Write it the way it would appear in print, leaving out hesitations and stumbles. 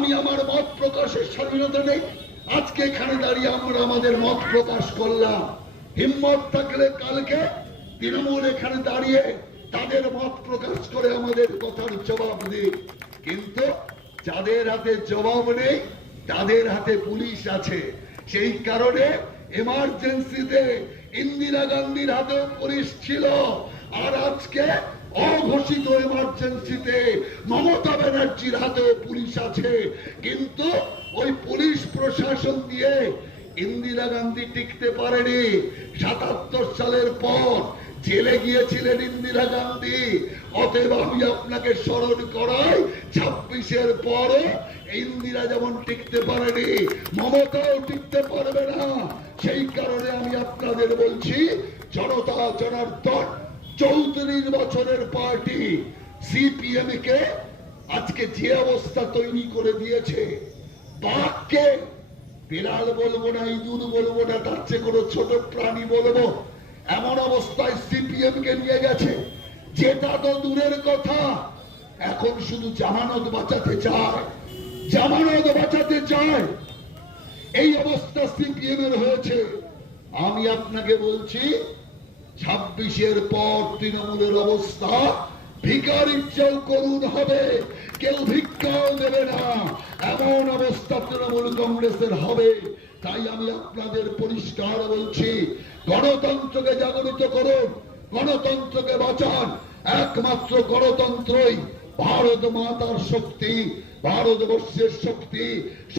আমি আমার মত প্রকাশের স্বাধীনতা নেই? আজকে এখানে দাঁড়িয়ে আমরা আমাদের মত প্রকাশ করলাম, হিম্মত থাকলে কালকে তৃণমূল এখানে দাঁড়িয়ে তাদের মত প্রকাশ করে আমাদের কথার জবাব দিই। কিন্তু যাদের হাতে জবাব নেই তাদের হাতে পুলিশ আছে। সেই কারণে এমার্জেন্সিতে ইন্দিরা গান্ধীর হাতেও পুলিশ ছিল, আর আজকে অঘোষিত এমার্জেন্সিতে মমতা ব্যানার্জির হাতেও পুলিশ আছে। কিন্তু ওই পুলিশ প্রশাসন দিয়ে ইন্দিরা গান্ধী টিকতে পারেনি। ৭৭ সালের পর জেলে গিয়েছিলেন ইন্দিরা গান্ধী। অতএব আমি আপনাকে স্মরণ করাই, ২৬-এর পরে ইন্দিরা যেমন টিকতে পারেনি, মমতাও টিকতে পারবে না। সেই কারণে আমি আপনাদের বলছি, জনতা জনার্দন ৩৪ বছরের পার্টি সিপিএম কে আজকে যে অবস্থা তৈরি করে দিয়েছে, বাঘকে বিড়াল বলবো না, ইঁদুর বলবো না, তার চেয়ে কোনো ছোট প্রাণী বলবো, এমন অবস্থায় সিপিএম কে নিয়ে গেছে যেটা তো দূরের কথা, এখন শুধু জামানত বাঁচাতে চায়, জামানত বাঁচাতে চায়। এই অবস্থা সিপিএম এর হয়েছে। আমি আপনাকে বলছি, ২৬-এর পর তৃণমূলের অবস্থা ভিখারির চেয়েও করুণ হবে, কেউ ভিক্ষাও দেবে না, এমন অবস্থা তৃণমূল কংগ্রেসের হবে। তাই আমি আপনাদের পরিষ্কার বলছি, গণতন্ত্রকে জাগরিত করুন, গণতন্ত্রকে বাঁচান। একমাত্র গণতন্ত্রই ভারত মাতার শক্তি, ভারতবর্ষের শক্তি।